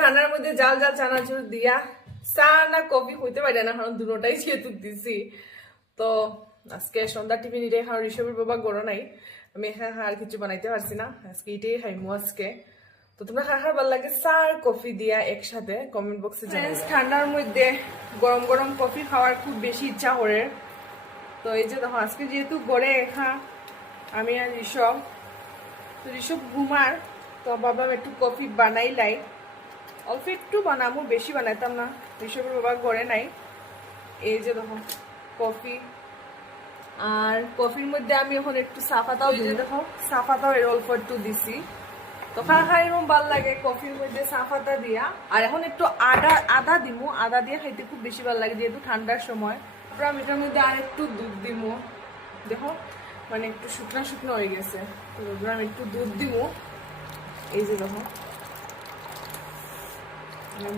ঠান্ডার মধ্যে জাল জাল চানাচুর দিয়া চা না কফি হইতে পারে না, কারণ দুটোটাই যেহেতু দিছি। তো আজকে সন্ধ্যা টিফিন এটাই খাওয়ার, ঋষভের বাবা গড়ো নাই, আমি এখানে আর কিছু বানাইতে পারছি না, আজকে এটাই খাইমু আজকে। তো তোমরা খাওয়ার ভালো লাগে চা আর কফি দিয়া একসাথে কমেন্ট বক্সে জানাও। ঠান্ডার মধ্যে গরম গরম কফি খাওয়ার খুব বেশি ইচ্ছা করে। তো এই যে দেখো আজকে যেহেতু গড়ে এখা আমি আর ঋষভ, তো ঋষভ ঘুমার, তো বাবা একটু কফি বানাই লাই, অল্প একটু বানাবো, বেশি বানাইতাম না, ঋষভের বাবা ঘরে নাই। এই যে দেখো কফি, আর কফির মধ্যে আমি এখন একটু সাফাতাও দিই, দেখো সাফাতাও এর অল্প একটু দিছি। তো খাই এরকম ভাল লাগে কফির মধ্যে সাফাতা দিয়া। আর এখন একটু আদা দিমু, আদা দিয়ে খাইতে খুব বেশি ভালো লাগে যেহেতু ঠান্ডার সময়। তারপর আমি এটার মধ্যে আর একটু দুধ দিমু, দেখো মানে একটু শুকনা শুকনো হয়ে গেছে, তো আমি একটু দুধ দিমু। এই যে দেখো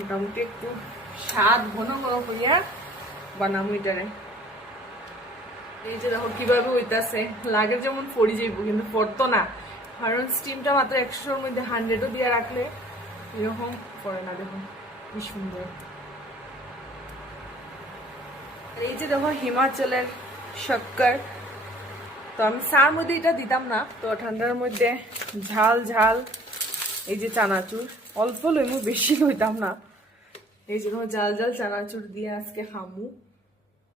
মোটামুটি একটু স্বাদ ঘন ঘন হইয়া বানামু এটারে। এই যে দেখো কিভাবে হইতাছে, লাগে যেমন পড়ি যাইব কিন্তু পড়তো না, কারণ স্টিমটা মাত্র 100-এর মধ্যে 100ও দিয়ে রাখলে এরকম পড়ে না। দেখো কি সুন্দর। এই যে দেখো হিমাচলের শক্কর, তো আমি চার মধ্যে এটা দিতাম না, তো ঠান্ডার মধ্যে ঝাল ঝাল এই যে চানাচুর অল্প লইমু, বেশি লইতাম না। এই যে জাল জাল চানাচুর দিয়ে আজকে খামু।